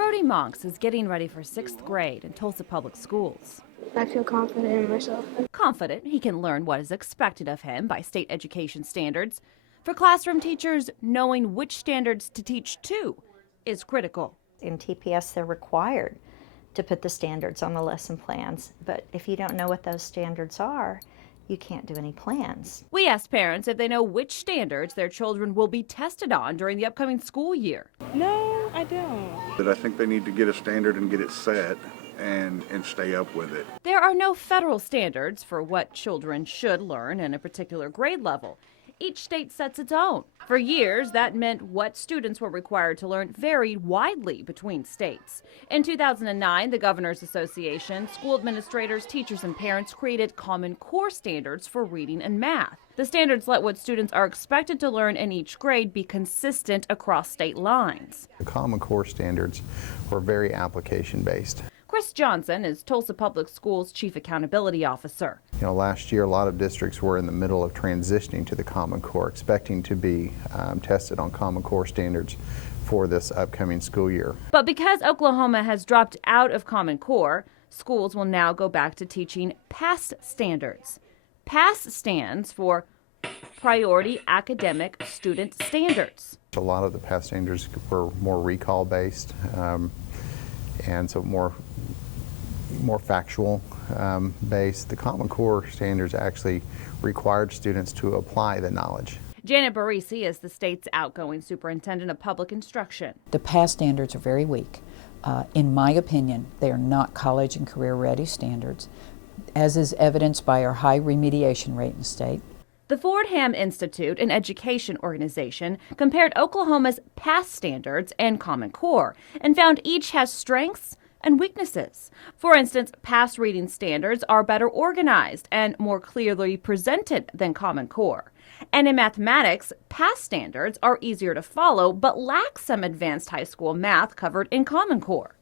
Brody Monks is getting ready for 6th grade in Tulsa Public Schools. I feel confident in myself. Confident he can learn what is expected of him by state education standards. For classroom teachers, knowing which standards to teach to is critical. In TPS, they're required to put the standards on the lesson plans, but if you don't know what those standards are, you can't do any plans. We asked parents if they know which standards their children will be tested on during the upcoming school year. No, I don't. But I think they need to get a standard and get it set and stay up with it. There are no federal standards for what children should learn in a particular grade level. Each state sets its own. For years, that meant what students were required to learn varied widely between states. In 2009, the Governors Association, school administrators, teachers, and parents created Common Core standards for reading and math. The standards let what students are expected to learn in each grade be consistent across state lines. The Common Core standards were very application-based. Chris Johnson is Tulsa Public Schools Chief Accountability Officer. Last year a lot of districts were in the middle of transitioning to the Common Core, expecting to be tested on Common Core standards for this upcoming school year. But because Oklahoma has dropped out of Common Core, schools will now go back to teaching PASS standards. PASS stands for Priority Academic Student Standards. A lot of the PASS standards were more recall-based and so more factual based. The Common Core standards actually required students to apply the knowledge. Janet Barisi is the state's outgoing superintendent of public instruction. The PASS standards are very weak. In my opinion, they are not college and career ready standards, as is evidenced by our high remediation rate in the state. The Fordham Institute, an education organization, compared Oklahoma's PASS standards and Common Core and found each has strengths and weaknesses. For instance, PASS reading standards are better organized and more clearly presented than Common Core. And in mathematics, PASS standards are easier to follow but lack some advanced high school math covered in Common Core.